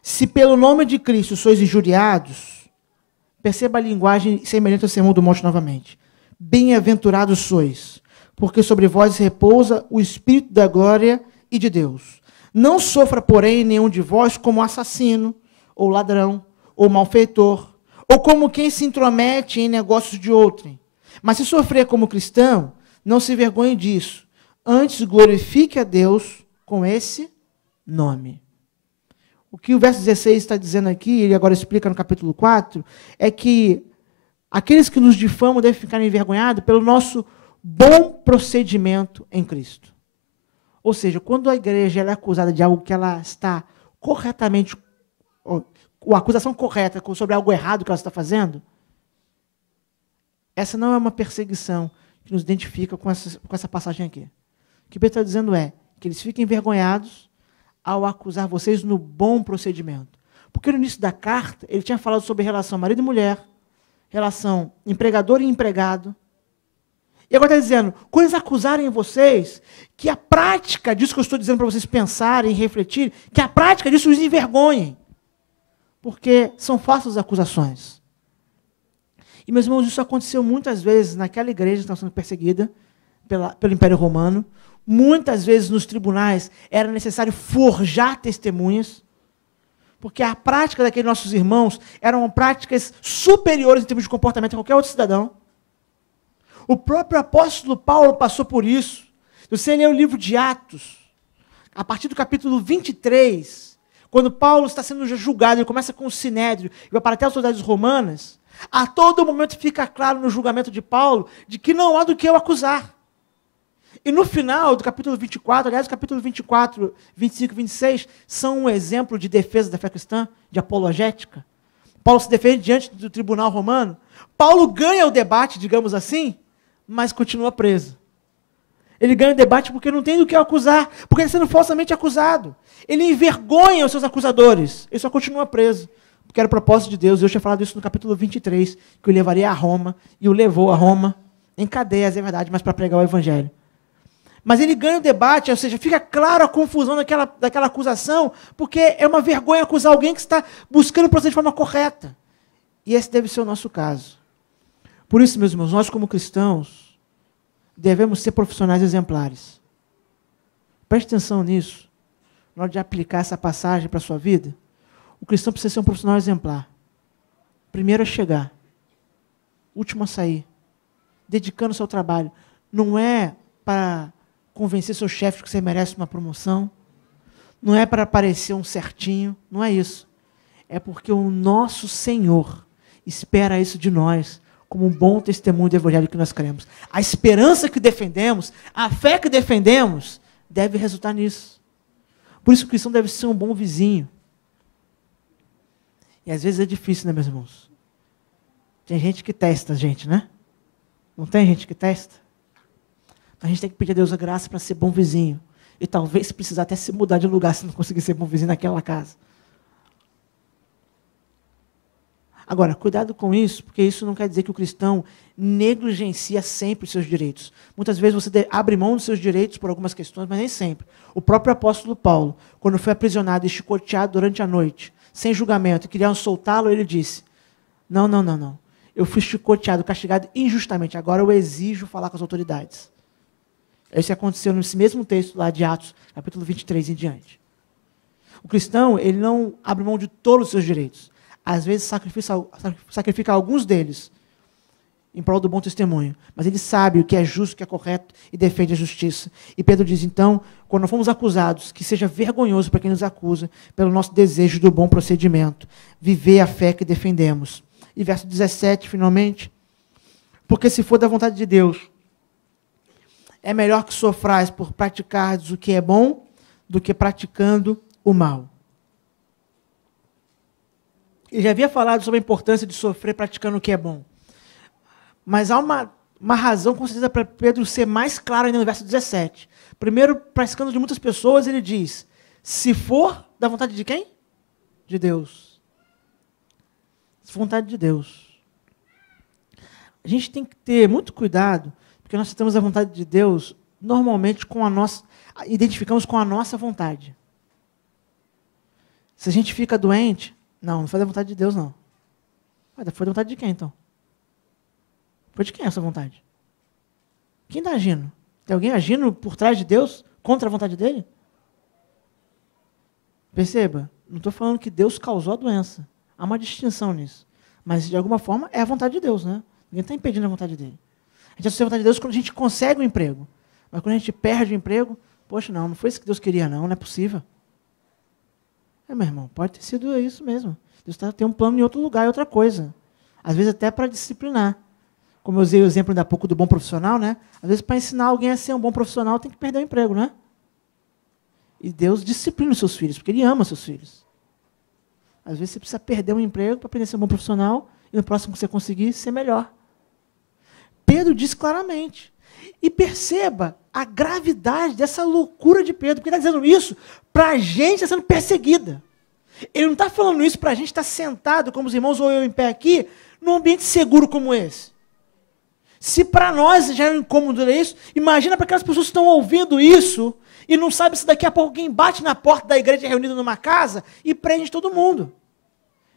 Se pelo nome de Cristo sois injuriados, perceba a linguagem semelhante ao sermão do monte novamente. Bem-aventurados sois, porque sobre vós repousa o Espírito da glória e de Deus. Não sofra, porém, nenhum de vós como assassino, ou ladrão, ou malfeitor, ou como quem se intromete em negócios de outrem. Mas se sofrer como cristão, não se envergonhe disso. Antes glorifique a Deus com esse nome. O que o verso 16 está dizendo aqui, ele agora explica no capítulo 4, é que aqueles que nos difamam devem ficar envergonhados pelo nosso bom procedimento em Cristo. Ou seja, quando a igreja ela é acusada de algo que ela está corretamente, ou a acusação correta sobre algo errado que ela está fazendo, essa não é uma perseguição que nos identifica com essa passagem aqui. O que Pedro está dizendo é que eles fiquem envergonhados ao acusar vocês no bom procedimento. Porque no início da carta, ele tinha falado sobre relação marido e mulher, relação empregador e empregado. E agora está dizendo, quando eles acusarem vocês, que a prática disso que eu estou dizendo para vocês pensarem e refletirem, que a prática disso os envergonhem. Porque são falsas acusações. E, meus irmãos, isso aconteceu muitas vezes naquela igreja que estava sendo perseguida pelo Império Romano. Muitas vezes nos tribunais era necessário forjar testemunhas, porque a prática daqueles nossos irmãos eram práticas superiores em termos de comportamento a qualquer outro cidadão. O próprio apóstolo Paulo passou por isso. Se você ler o livro de Atos, a partir do capítulo 23, quando Paulo está sendo julgado, ele começa com o sinédrio e vai para até as autoridades romanas, a todo momento fica claro no julgamento de Paulo de que não há do que eu acusar. E no final do capítulo 24, aliás, o capítulo 24, 25 e 26, são um exemplo de defesa da fé cristã, de apologética. Paulo se defende diante do tribunal romano. Paulo ganha o debate, digamos assim, mas continua preso. Ele ganha o debate porque não tem do que acusar, porque ele está sendo falsamente acusado. Ele envergonha os seus acusadores. Ele só continua preso, porque era o propósito de Deus. Eu tinha falado isso no capítulo 23, que o levaria a Roma, e o levou a Roma, em cadeias, é verdade, mas para pregar o evangelho. Mas ele ganha o debate, ou seja, fica claro a confusão daquela acusação, porque é uma vergonha acusar alguém que está buscando proceder de forma correta. E esse deve ser o nosso caso. Por isso, meus irmãos, nós como cristãos, devemos ser profissionais exemplares. Preste atenção nisso. Na hora de aplicar essa passagem para a sua vida, o cristão precisa ser um profissional exemplar. Primeiro a chegar, último a sair, dedicando o seu trabalho. Não é para convencer seu chefe que você merece uma promoção, não é para parecer um certinho, não é isso. É porque o nosso Senhor espera isso de nós, como um bom testemunho do evangelho que nós cremos. A esperança que defendemos, a fé que defendemos, deve resultar nisso. Por isso o cristão deve ser um bom vizinho. E às vezes é difícil, né, meus irmãos? Tem gente que testa a gente, né? Não tem gente que testa? A gente tem que pedir a Deus a graça para ser bom vizinho. E talvez precisar até se mudar de lugar se não conseguir ser bom vizinho naquela casa. Agora, cuidado com isso, porque isso não quer dizer que o cristão negligencia sempre os seus direitos. Muitas vezes você abre mão dos seus direitos por algumas questões, mas nem sempre. O próprio apóstolo Paulo, quando foi aprisionado e chicoteado durante a noite, sem julgamento, e queriam soltá-lo, ele disse, não. Eu fui chicoteado, castigado injustamente, agora eu exijo falar com as autoridades. Isso aconteceu nesse mesmo texto lá de Atos, capítulo 23 em diante. O cristão, ele não abre mão de todos os seus direitos. Às vezes sacrifica alguns deles em prol do bom testemunho. Mas ele sabe o que é justo, o que é correto e defende a justiça. E Pedro diz, então, quando fomos acusados, que seja vergonhoso para quem nos acusa, pelo nosso desejo do bom procedimento, viver a fé que defendemos. E verso 17, finalmente, porque se for da vontade de Deus, é melhor que sofrais por praticardes o que é bom do que praticando o mal. Ele já havia falado sobre a importância de sofrer praticando o que é bom. Mas há uma razão, com certeza, para Pedro ser mais claro ainda no verso 17. Primeiro, para escândalo de muitas pessoas, ele diz, se for da vontade de quem? De Deus. Se for vontade de Deus. A gente tem que ter muito cuidado, porque nós temos a vontade de Deus, normalmente, identificamos com a nossa vontade. Se a gente fica doente, não foi da vontade de Deus, não. Foi da vontade de quem, então? Foi de quem é essa vontade? Quem está agindo? Tem alguém agindo por trás de Deus, contra a vontade dele? Perceba, não estou falando que Deus causou a doença. Há uma distinção nisso. Mas, de alguma forma, é a vontade de Deus, né? Ninguém está impedindo a vontade dele. A gente associa a vontade de Deus quando a gente consegue um emprego. Mas quando a gente perde o emprego, poxa, não foi isso que Deus queria, não é possível. Meu irmão, pode ter sido isso mesmo. Deus tem um plano em outro lugar, é outra coisa. Às vezes até para disciplinar. Como eu usei o exemplo ainda há pouco do bom profissional, né? Às vezes para ensinar alguém a ser um bom profissional, tem que perder o emprego, né? E Deus disciplina os seus filhos, porque Ele ama os seus filhos. Às vezes você precisa perder um emprego para aprender a ser um bom profissional, e no próximo que você conseguir, ser melhor. Pedro diz claramente. E perceba a gravidade dessa loucura de Pedro, porque ele está dizendo isso para a gente estar sendo perseguida. Ele não está falando isso para a gente estar sentado, como os irmãos ou eu em pé aqui, num ambiente seguro como esse. Se para nós já é um incômodo isso, imagina para aquelas pessoas que estão ouvindo isso e não sabem se daqui a pouco alguém bate na porta da igreja reunida numa casa e prende todo mundo.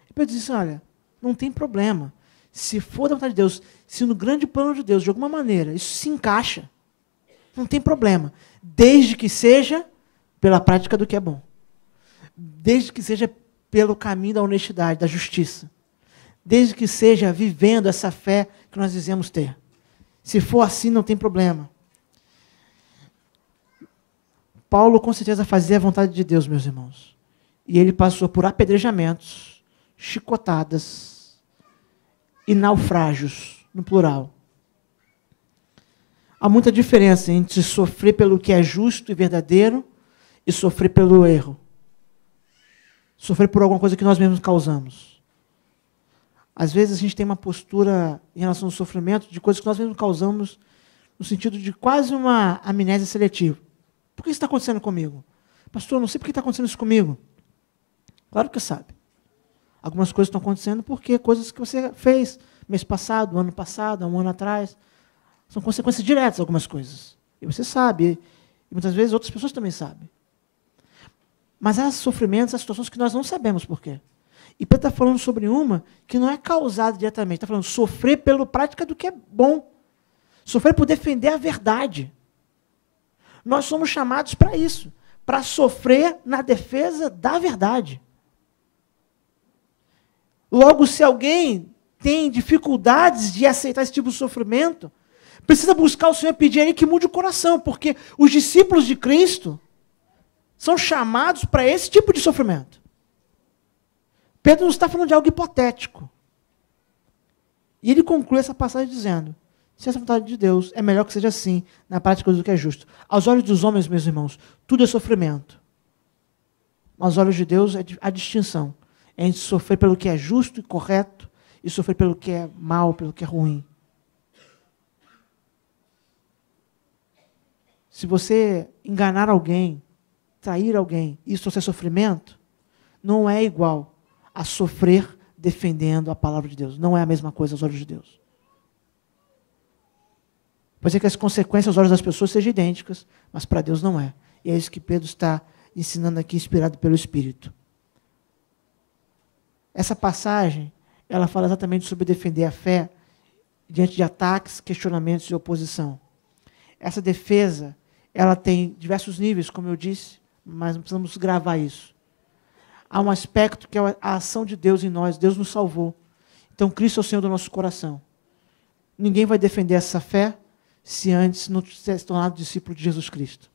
E Pedro diz, olha, não tem problema. Se for da vontade de Deus, se no grande plano de Deus, de alguma maneira, isso se encaixa, não tem problema. Desde que seja pela prática do que é bom. Desde que seja pelo caminho da honestidade, da justiça. Desde que seja vivendo essa fé que nós dizemos ter. Se for assim, não tem problema. Paulo, com certeza, fazia a vontade de Deus, meus irmãos. E ele passou por apedrejamentos, chicotadas e naufrágios, no plural. Há muita diferença entre sofrer pelo que é justo e verdadeiro e sofrer pelo erro. Sofrer por alguma coisa que nós mesmos causamos. Às vezes a gente tem uma postura em relação ao sofrimento de coisas que nós mesmos causamos no sentido de quase uma amnésia seletiva. Por que isso está acontecendo comigo? Pastor, eu não sei por que está acontecendo isso comigo. Claro que sabe. Algumas coisas estão acontecendo porque coisas que você fez mês passado, ano passado, há um ano atrás. São consequências diretas algumas coisas. E você sabe. E muitas vezes outras pessoas também sabem. Mas há sofrimentos, há situações que nós não sabemos por quê. E Pedro está falando sobre uma que não é causada diretamente. Está falando sofrer pela prática do que é bom. Sofrer por defender a verdade. Nós somos chamados para isso. Para sofrer na defesa da verdade. Logo, se alguém tem dificuldades de aceitar esse tipo de sofrimento, precisa buscar o Senhor e pedir a Ele que mude o coração, porque os discípulos de Cristo são chamados para esse tipo de sofrimento. Pedro não está falando de algo hipotético. E ele conclui essa passagem dizendo, se essa vontade de Deus é melhor que seja assim, na prática do que é justo. Aos olhos dos homens, meus irmãos, tudo é sofrimento. Aos olhos de Deus, há distinção entre sofrer pelo que é justo e correto e sofrer pelo que é mal, pelo que é ruim. Se você enganar alguém, trair alguém, isso trouxer sofrimento, não é igual a sofrer defendendo a palavra de Deus. Não é a mesma coisa aos olhos de Deus. Pode ser que as consequências aos olhos das pessoas sejam idênticas, mas para Deus não é. E é isso que Pedro está ensinando aqui, inspirado pelo Espírito. Essa passagem, ela fala exatamente sobre defender a fé diante de ataques, questionamentos e oposição. Essa defesa, ela tem diversos níveis, como eu disse, mas não precisamos gravar isso. Há um aspecto que é a ação de Deus em nós. Deus nos salvou. Então, Cristo é o Senhor do nosso coração. Ninguém vai defender essa fé se antes não tivesse tornado discípulo de Jesus Cristo.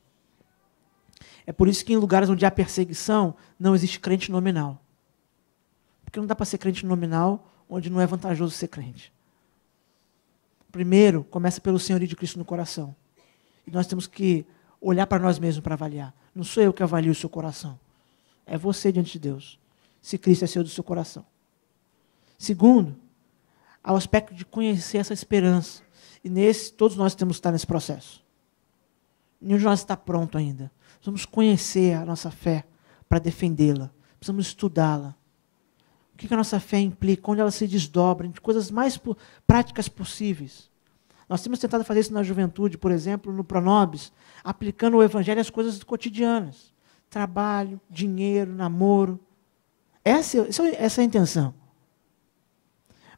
É por isso que em lugares onde há perseguição, não existe crente nominal. Porque não dá para ser crente nominal onde não é vantajoso ser crente. Primeiro, começa pelo senhorio de Cristo no coração. E nós temos que olhar para nós mesmos para avaliar. Não sou eu que avalio o seu coração. É você diante de Deus. Se Cristo é Senhor do seu coração. Segundo, há o aspecto de conhecer essa esperança. E todos nós temos que estar nesse processo. Nenhum de nós está pronto ainda. Precisamos conhecer a nossa fé para defendê-la. Precisamos estudá-la. O que a nossa fé implica, onde ela se desdobra, de coisas mais práticas possíveis. Nós temos tentado fazer isso na juventude, por exemplo, no Pronobis, aplicando o Evangelho às coisas cotidianas. Trabalho, dinheiro, namoro. Essa é a intenção.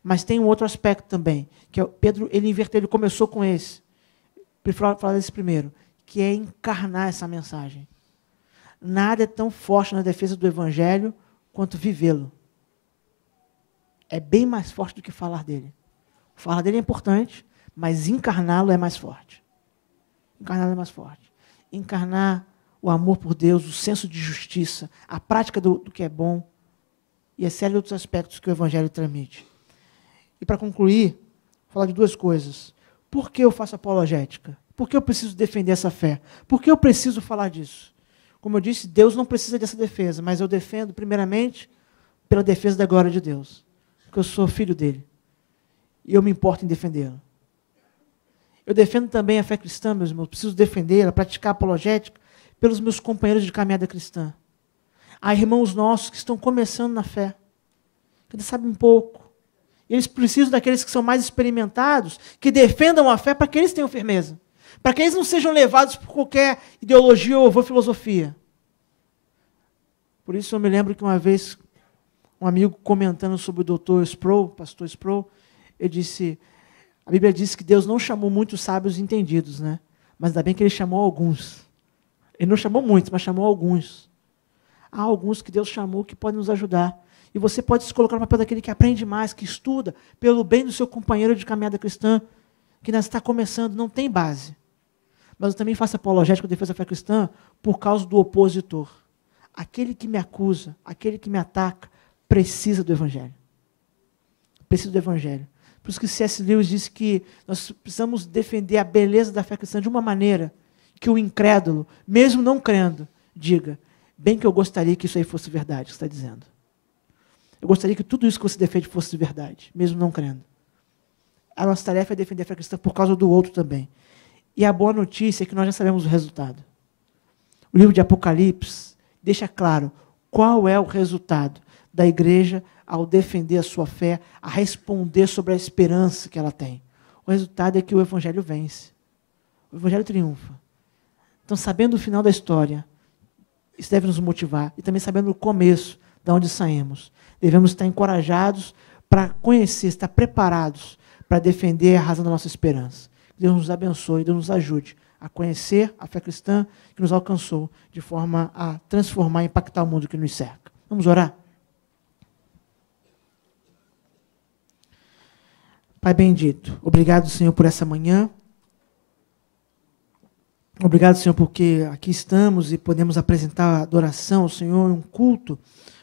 Mas tem um outro aspecto também, que é Pedro, ele inverteu, ele começou com esse. Prefiro falar desse primeiro, que é encarnar essa mensagem. Nada é tão forte na defesa do Evangelho quanto vivê-lo. É bem mais forte do que falar dele. Falar dele é importante, mas encarná-lo é mais forte. Encarná-lo é mais forte. Encarnar o amor por Deus, o senso de justiça, a prática do que é bom e a série de outros aspectos que o Evangelho transmite. E para concluir, vou falar de duas coisas. Por que eu faço apologética? Por que eu preciso defender essa fé? Por que eu preciso falar disso? Como eu disse, Deus não precisa dessa defesa, mas eu defendo primeiramente pela defesa da glória de Deus. Porque eu sou filho dele. E eu me importo em defendê-la. Eu defendo também a fé cristã, meus irmãos. Preciso defendê-la, praticar apologética pelos meus companheiros de caminhada cristã. Há irmãos nossos que estão começando na fé, que eles sabem pouco. E eles precisam daqueles que são mais experimentados, que defendam a fé para que eles tenham firmeza. Para que eles não sejam levados por qualquer ideologia ou filosofia. Por isso eu me lembro que uma vez, um amigo comentando sobre o Dr. Sproul, pastor Sproul, ele disse, a Bíblia diz que Deus não chamou muitos sábios e entendidos, né? Mas ainda bem que ele chamou alguns. Ele não chamou muitos, mas chamou alguns. Há alguns que Deus chamou que podem nos ajudar. E você pode se colocar no papel daquele que aprende mais, que estuda, pelo bem do seu companheiro de caminhada cristã, que ainda está começando, não tem base. Mas eu também faço apologética defesa da fé cristã por causa do opositor. Aquele que me acusa, aquele que me ataca, precisa do Evangelho. Precisa do Evangelho. Por isso que C.S. Lewis disse que nós precisamos defender a beleza da fé cristã de uma maneira que o incrédulo, mesmo não crendo, diga, bem que eu gostaria que isso aí fosse verdade, você está dizendo. Eu gostaria que tudo isso que você defende fosse verdade, mesmo não crendo. A nossa tarefa é defender a fé cristã por causa do outro também. E a boa notícia é que nós já sabemos o resultado. O livro de Apocalipse deixa claro qual é o resultado da igreja ao defender a sua fé, a responder sobre a esperança que ela tem. O resultado é que o Evangelho vence. O Evangelho triunfa. Então, sabendo o final da história, isso deve nos motivar. E também sabendo o começo, de onde saímos. Devemos estar encorajados para conhecer, estar preparados para defender a razão da nossa esperança. Deus nos abençoe, Deus nos ajude a conhecer a fé cristã que nos alcançou, de forma a transformar e impactar o mundo que nos cerca. Vamos orar? Pai bendito, obrigado, Senhor, por essa manhã. Obrigado, Senhor, porque aqui estamos e podemos apresentar a adoração ao Senhor, um culto,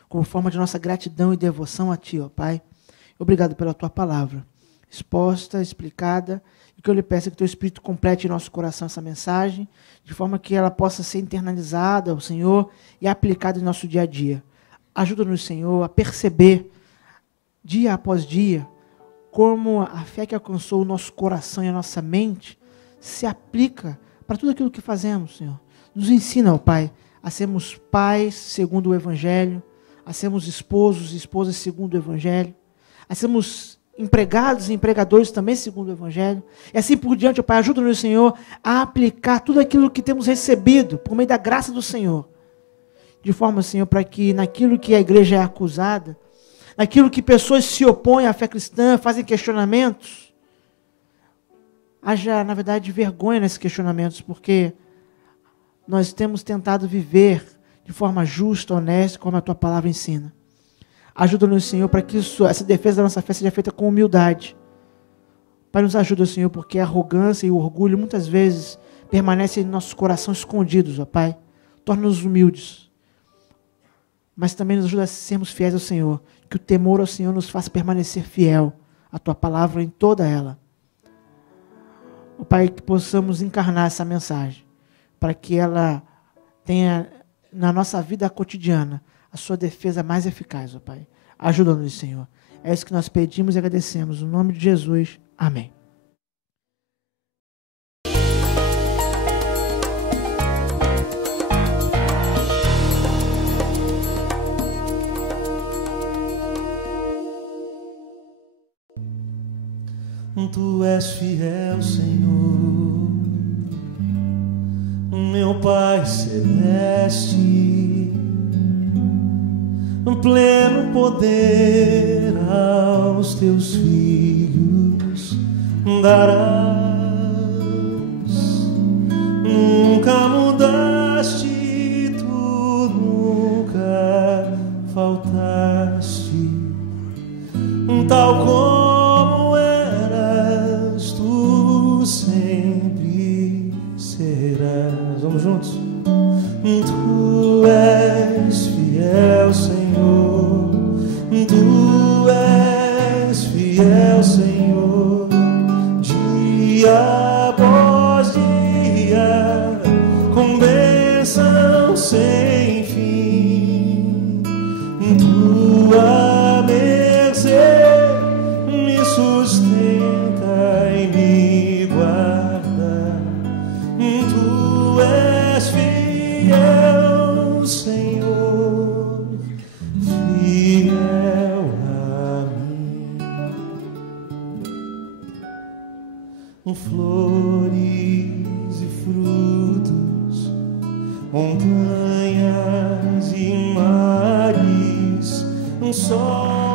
como forma de nossa gratidão e devoção a Ti, ó Pai. Obrigado pela Tua palavra, exposta, explicada, e que eu lhe peço que Teu Espírito complete em nosso coração essa mensagem, de forma que ela possa ser internalizada ao Senhor e aplicada em nosso dia a dia. Ajuda-nos, Senhor, a perceber, dia após dia, como a fé que alcançou o nosso coração e a nossa mente se aplica para tudo aquilo que fazemos, Senhor. Nos ensina, ó Pai, a sermos pais segundo o Evangelho, a sermos esposos e esposas segundo o Evangelho, a sermos empregados e empregadores também segundo o Evangelho, e assim por diante, ó Pai, ajuda-nos, Senhor, a aplicar tudo aquilo que temos recebido por meio da graça do Senhor, de forma, Senhor, para que naquilo que a igreja é acusada, naquilo que pessoas se opõem à fé cristã, fazem questionamentos, haja, na verdade, vergonha nesses questionamentos, porque nós temos tentado viver de forma justa, honesta, como a Tua palavra ensina. Ajuda-nos, Senhor, para que essa defesa da nossa fé seja feita com humildade. Pai, nos ajuda, Senhor, porque a arrogância e o orgulho muitas vezes permanecem em nossos corações escondidos, ó Pai. Torna-nos humildes. Mas também nos ajuda a sermos fiéis ao Senhor. Que o temor ao Senhor nos faça permanecer fiel à Tua palavra em toda ela. Ó Pai, que possamos encarnar essa mensagem, para que ela tenha na nossa vida cotidiana a sua defesa mais eficaz, ó Pai. Ajuda-nos, Senhor. É isso que nós pedimos e agradecemos. No nome de Jesus. Amém. Tu és fiel, Senhor, meu Pai celeste, pleno poder aos teus filhos darás. Nunca mudaste, tu nunca faltaste, tal como eras, tu sempre serás. Vamos juntos? Tu és fiel, Senhor, Tu és fiel, Senhor, dia após dia, com bênção sem fim. Tua mercê me sustenta e me guarda. Tu és fiel, Senhor, fiel a mim. Flores e frutos, montanhas e mares, sol